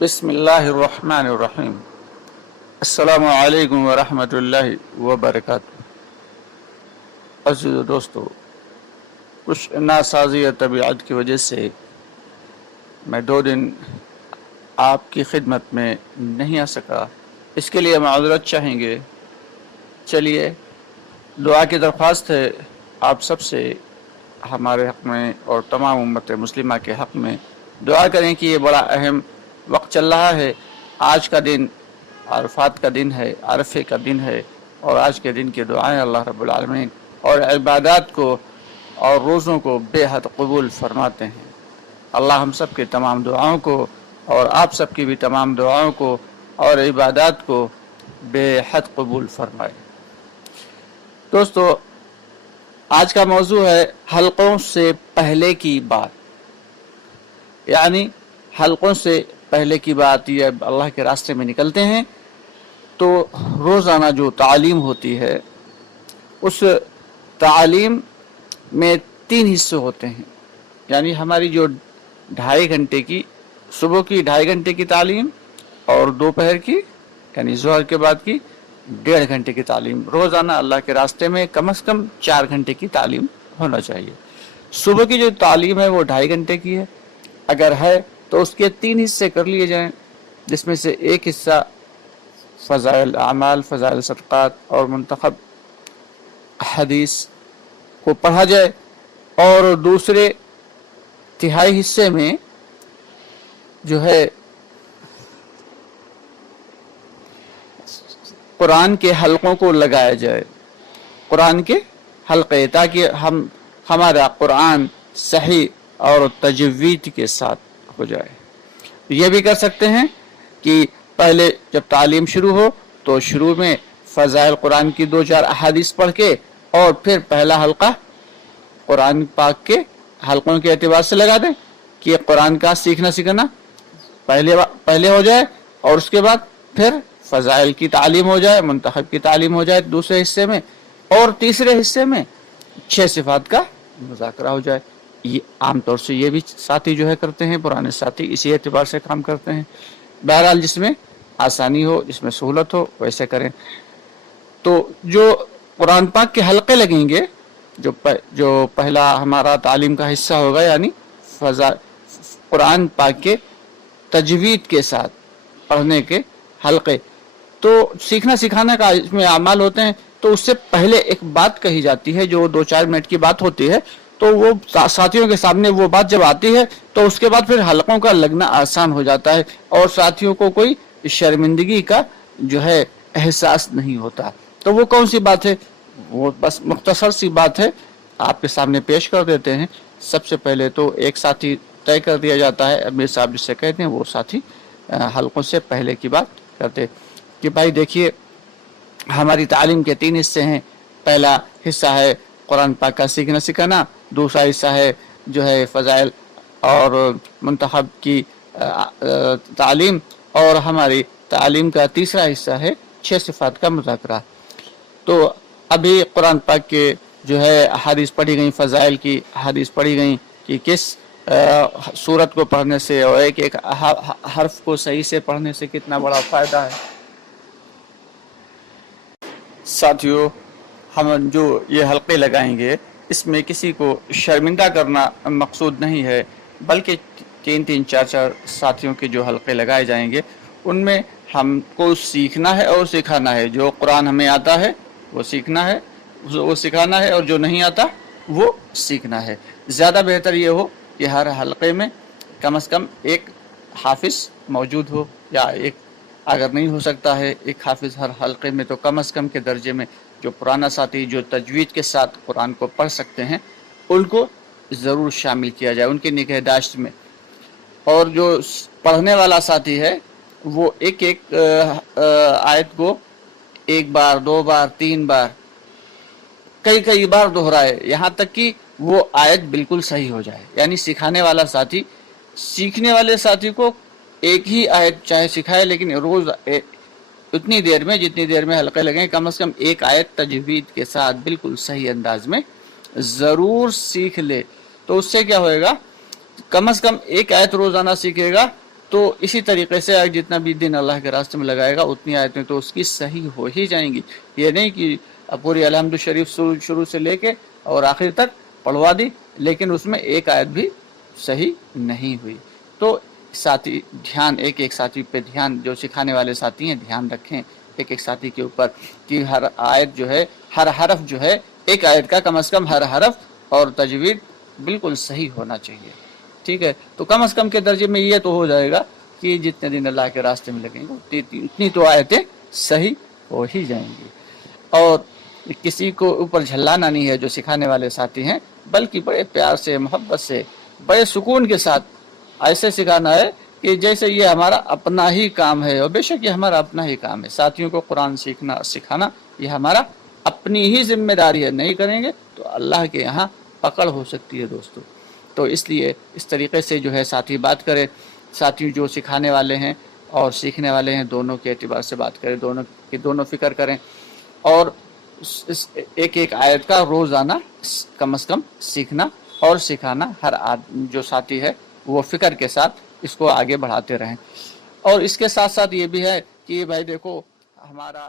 बिस्मिल्लाहिर्रहमानिर्रहीम। अस्सलामु अलैकुम वरहमतुल्लाहि वबरकातुहू। अज़ीज़ दोस्तों, कुछ नासाज़ी तबीयत की वजह से मैं 2 दिन आपकी खिदमत में नहीं आ सका, इसके लिए माज़रत चाहेंगे। चलिए, दुआ की दरख्वास्त है आप सबसे हमारे हक़ में और तमाम उम्मत मुस्लिमा के हक़ में दुआ करें कि ये बड़ा अहम वक्त चल रहा है। आज का दिन अरफात का दिन है, अरफे का दिन है, और आज के दिन की दुआएं अल्लाह रब्बुल आलमीन और इबादत को और रोज़ों को बेहद कबूल फरमाते हैं। अल्लाह हम सब की तमाम दुआओं को और आप सब की भी तमाम दुआओं को और इबादत को बेहद कबूल फरमाए। दोस्तों, आज का मौजू है हलकों से पहले की बात, यानी हलकों से पहले की बात। ये अल्लाह के रास्ते में निकलते हैं तो रोज़ाना जो तालीम होती है, उस तालीम में 3 हिस्से होते हैं। यानी हमारी जो 2.5 घंटे की, सुबह की 2.5 घंटे की तालीम और दोपहर की यानी ज़ोहर के बाद की 1.5 घंटे की तालीम, रोज़ाना अल्लाह के रास्ते में कम से कम 4 घंटे की तालीम होना चाहिए। सुबह की जो तालीम है वो 2.5 घंटे की है, अगर है तो उसके 3 हिस्से कर लिए जाएं, जिसमें से एक हिस्सा फ़ज़ाइल आमाल, फ़ज़ाइल सदक़ात और मुंतखब हदीस को पढ़ा जाए, और दूसरे तिहाई हिस्से में जो है कुरान के हलकों को लगाया जाए, कुरान के हलक़े, ताकि हमारा कुरान सही और तजवीद के साथ हो जाए। ये भी कर सकते हैं कि पहले जब तालीम शुरू हो तो शुरू में फ़ज़ाइल कुरान की 2-4 अहादीस पढ़ के, और फिर पहला हल्का कुरान पाक के हलकों के एतबार से लगा दें कि कुरान का सीखना सीखना पहले हो जाए, और उसके बाद फिर फ़ज़ाइल की तालीम हो जाए, मुंतखब की तालीम हो जाए दूसरे हिस्से में, और तीसरे हिस्से में 6 सिफात का मुज़ाकरा हो जाए। ये आमतौर से ये भी साथी जो है करते हैं, पुराने साथी इसी एतबार से काम करते हैं। बहरहाल जिसमें आसानी हो, जिसमें सहूलत हो, वैसे करें। तो जो कुरान पाक के हलक़े लगेंगे, जो पहला हमारा तालीम का हिस्सा होगा, यानी कुरान पाक के तजवीद के साथ पढ़ने के हलक़े, तो सीखना सिखाने का इसमें अमाल होते हैं। तो उससे पहले एक बात कही जाती है जो 2-4 मिनट की बात होती है, तो वो साथियों के सामने वो बात जब आती है तो उसके बाद फिर हलकों का लगना आसान हो जाता है, और साथियों को कोई शर्मिंदगी का जो है एहसास नहीं होता। तो वो कौन सी बात है? वो बस मुख्तसर सी बात है, आपके सामने पेश कर देते हैं। सबसे पहले तो एक साथी तय कर दिया जाता है, अमीर साहब जिससे कहते हैं, वो साथी हलकों से पहले की बात करते कि भाई देखिए, हमारी तालीम के 3 हिस्से हैं। पहला हिस्सा है कुरान पाक का सीखना सिखाना, दूसरा हिस्सा है जो है फ़ज़ाइल और मुंतखब की तालीम, और हमारी तालीम का तीसरा हिस्सा है 6 सिफात का मुज़ाकरा। तो अभी कुरान पाक के जो है हदीस पढ़ी गई, फ़ज़ाइल की हदीस पढ़ी गई कि किस सूरत को पढ़ने से और एक एक हर्फ को सही से पढ़ने से कितना बड़ा फ़ायदा है। साथियों, हम जो ये हलक़े लगाएंगे, इसमें किसी को शर्मिंदा करना मकसूद नहीं है, बल्कि 3-3, 4-4 साथियों के जो हलक़े लगाए जाएंगे, उनमें हमको सीखना है और सिखाना है। जो कुरान हमें आता है वो सीखना है, वो सिखाना है, और जो नहीं आता वो सीखना है। ज़्यादा बेहतर ये हो कि हर हलक़े में कम से कम एक हाफिज़ मौजूद हो, या एक, अगर नहीं हो सकता है एक हाफिज़ हर हलक़े में, तो कम से कम के दर्जे में जो पुराना साथी जो तजवीद के साथ कुरान को पढ़ सकते हैं, उनको ज़रूर शामिल किया जाए उनकी निगहदाश्त में। और जो पढ़ने वाला साथी है वो एक एक आयत को 1 बार, 2 बार, 3 बार, कई बार दोहराए, यहाँ तक कि वो आयत बिल्कुल सही हो जाए। यानी सिखाने वाला साथी सीखने वाले साथी को एक ही आयत चाहे सिखाए, लेकिन रोज़ उतनी देर में जितनी देर में हलक़े लगें, कम से कम एक आयत तजवीद के साथ बिल्कुल सही अंदाज में ज़रूर सीख ले। तो उससे क्या होएगा, कम से कम एक आयत रोज़ाना सीखेगा تو اسی طریقے سے جتنا بھی دن اللہ کے راستے میں لگائے گا اتنی آیتیں تو اس کی صحیح ہو ہی جائیں گی. یہ نہیں کہ پوری الحمد شریف شروع سے لے کے اور آخر تک پڑھوا دی لیکن اس میں ایک آیت بھی صحیح نہیں ہوئی. تو ساتھی دھیان، ایک ساتھی پہ دھیان، جو سکھانے والے ساتھی ہیں دھیان رکھیں ایک ساتھی کے اوپر کہ ہر آیت جو ہے، ہر حرف جو ہے، ایک آیت کا کم از کم ہر حرف اور تجوید بالکل صحیح ہونا چاہیے. ٹھیک ہے، تو کم از کم کے درجے میں یہ تو ہو جائے گا کہ جتنے دن اللہ کے راستے میں لگیں گے اتنی تو آیتیں صحیح ہو ہی جائیں گی. اور کسی کو اوپر جھلانا نہیں ہے جو سکھانے والے ساتھی ہیں، بلکہ بڑے پیار سے، محبت سے، بڑے سکون کے ساتھ ایسے سکھانا ہے کہ جیسے یہ ہمارا اپنا ہی کام ہے. اور بے شک یہ ہمارا اپنا ہی کام ہے، ساتھیوں کو قرآن سکھانا یہ ہمارا اپنی ہی ذمہ داری ہے. نہیں کریں گے تو اللہ کے یہاں پکڑ ہو سکتی ہے دوستو. تو اس لیے اس طریقے سے جو ہے ساتھی بات کرے، ساتھی جو سکھانے والے ہیں اور سیکھنے والے ہیں دونوں کے اعتبار سے بات کریں، دونوں فکر کریں. اور ایک آیت کا روزانہ کم از کم سیکھنا اور سکھانا ہر جو ساتھی ہے وہ فکر کے ساتھ اس کو آگے بڑھاتے رہیں. اور اس کے ساتھ ساتھ یہ بھی ہے کہ بھائی دیکھو ہمارا